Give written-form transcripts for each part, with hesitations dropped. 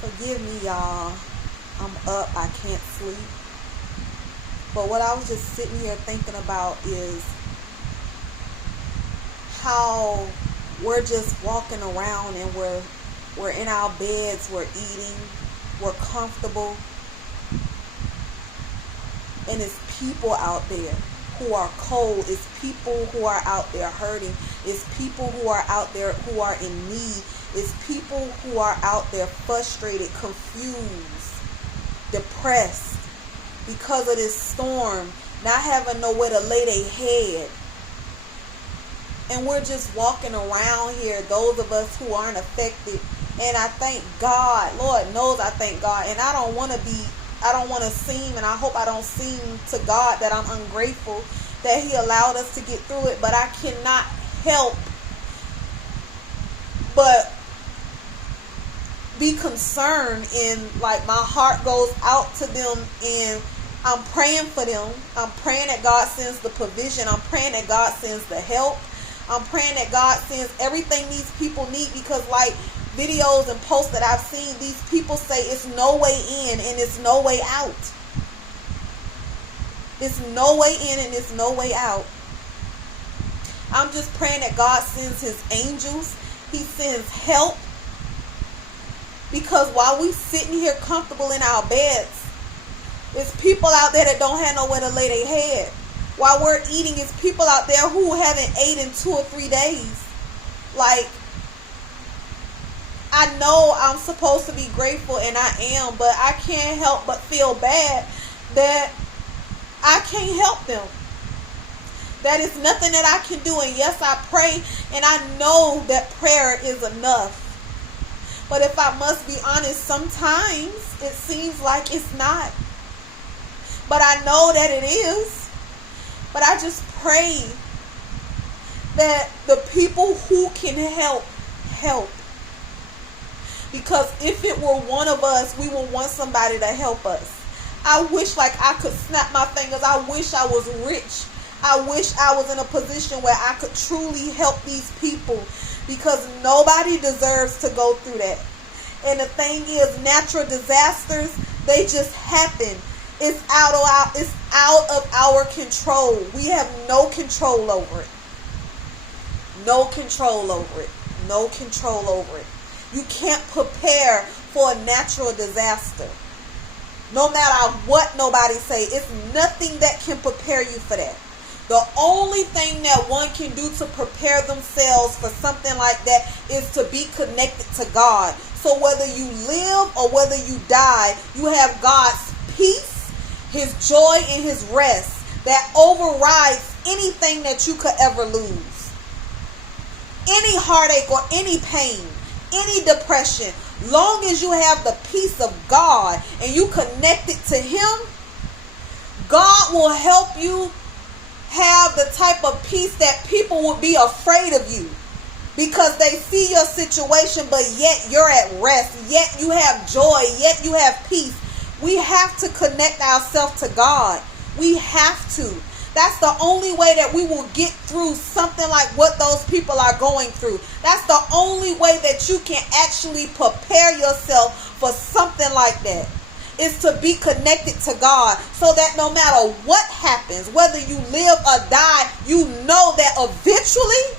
Forgive me, y'all. I'm up. I can't sleep. But what I was just sitting here thinking about is how we're just walking around and we're in our beds, we're eating, we're comfortable. And it's people out there who are cold. It's people who are out there hurting. It's people who are out there who are in need. It's people who are out there frustrated, confused, depressed because of this storm, not having nowhere to lay their head. And we're just walking around here, those of us who aren't affected. And I thank God, Lord knows I thank God. And I don't want to seem, and I hope I don't seem to God that I'm ungrateful that He allowed us to get through it. But I cannot help but be concerned, and like my heart goes out to them, and I'm praying for them. I'm praying that God sends the provision. I'm praying that God sends the help. I'm praying that God sends everything these people need, because like videos and posts that I've seen, these people say it's no way in and it's no way out. It's no way in and it's no way out. I'm just praying that God sends His angels. He sends help. Because while we sitting here comfortable in our beds, there's people out there that don't have nowhere to lay their head. While we're eating, it's people out there who haven't ate in 2 or 3 days. Like, I know I'm supposed to be grateful, and I am, but I can't help but feel bad that I can't help them. That is nothing that I can do. And yes, I pray, and I know that prayer is enough. But if I must be honest, sometimes it seems like it's not. But I know that it is. But I just pray that the people who can help. Because if it were one of us, we would want somebody to help us. I wish like I could snap my fingers. I wish I was rich. I wish I was in a position where I could truly help these people. Because nobody deserves to go through that. And the thing is, natural disasters, they just happen. It's out of our control. We have no control over it. No control over it. No control over it. You can't prepare for a natural disaster. No matter what nobody say, it's nothing that can prepare you for that. The only thing that one can do to prepare themselves for something like that is to be connected to God. So whether you live or whether you die, you have God's peace, His joy, and His rest that overrides anything that you could ever lose. Any heartache or any pain, any depression, long as you have the peace of God and you connected to Him, God will help you have the type of peace that people will be afraid of you, because they see your situation, but yet you're at rest, yet you have joy, yet you have peace. We have to connect ourselves to God. We have to. That's the only way that we will get through something like what those people are going through. That's the only way that you can actually prepare yourself for something like that, is to be connected to God, so that no matter what happens, whether you live or die, you know that eventually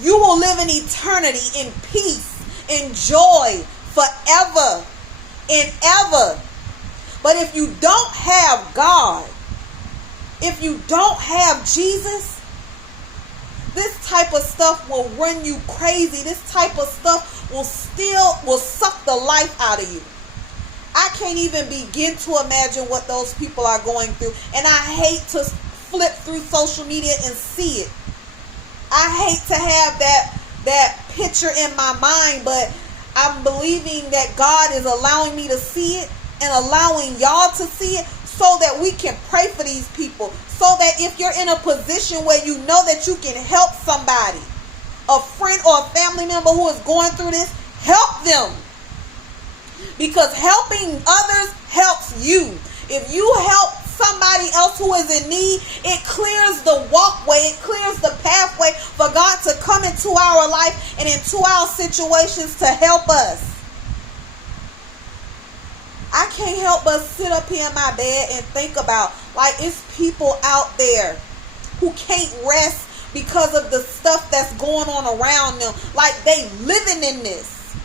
you will live in eternity in peace, in joy, forever and ever. But if you don't have God, if you don't have Jesus, this type of stuff will run you crazy. This type of stuff will suck the life out of you. I can't even begin to imagine what those people are going through. And I hate to flip through social media and see it. I hate to have that picture in my mind, but I'm believing that God is allowing me to see it and allowing y'all to see it, so that we can pray for these people. So that if you're in a position where you know that you can help somebody, a friend or a family member who is going through this, help them. Because helping others helps you. If you help somebody else who is in need, it clears the walkway, it clears the pathway for God to come into our life and into our situations to help us. can't help but sit up here in my bed and think about, like, it's people out there who can't rest because of the stuff that's going on around them. Like, they living in this.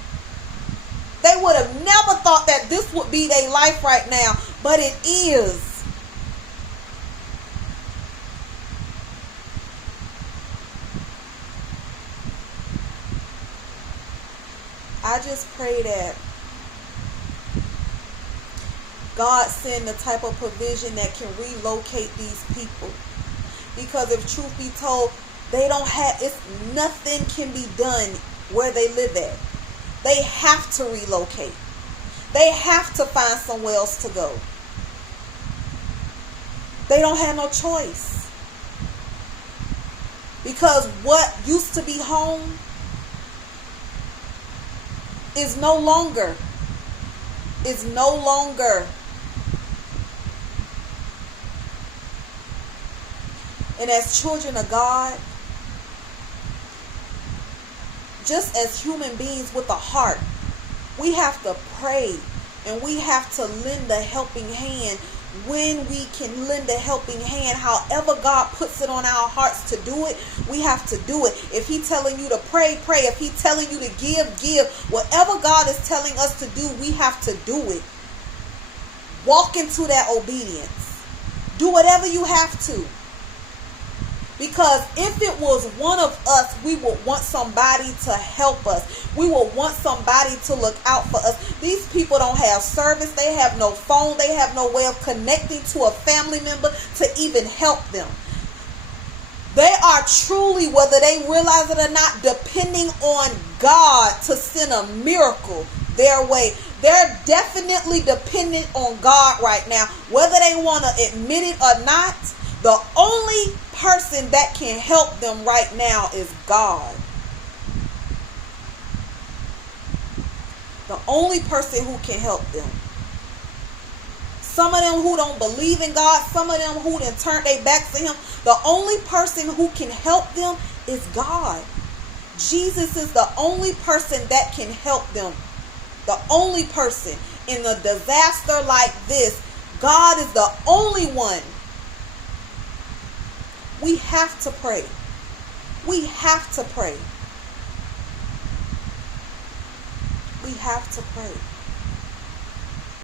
They would have never thought that this would be their life right now, but it is. I just pray that God send the type of provision that can relocate these people. Because if truth be told, they don't have, it's nothing can be done where they live at. They have to relocate. They have to find somewhere else to go. They don't have no choice. Because what used to be home is no longer. Is no longer. And as children of God, just as human beings with a heart, we have to pray and we have to lend a helping hand when we can lend a helping hand. However God puts it on our hearts to do it, we have to do it. If He's telling you to pray, pray. If He's telling you to give, give. Whatever God is telling us to do, we have to do it. Walk into that obedience. Do whatever you have to. Because if it was one of us, we would want somebody to help us. We would want somebody to look out for us. These people don't have service. They have no phone. They have no way of connecting to a family member to even help them. They are truly, whether they realize it or not, depending on God to send a miracle their way. They're definitely dependent on God right now. Whether they want to admit it or not, the only person that can help them right now is God. The only person who can help them. Some of them who don't believe in God, some of them who done turned their backs to Him, the only person who can help them is God. Jesus is the only person that can help them. The only person. In a disaster like this, God is the only one. We have to pray. We have to pray. We have to pray.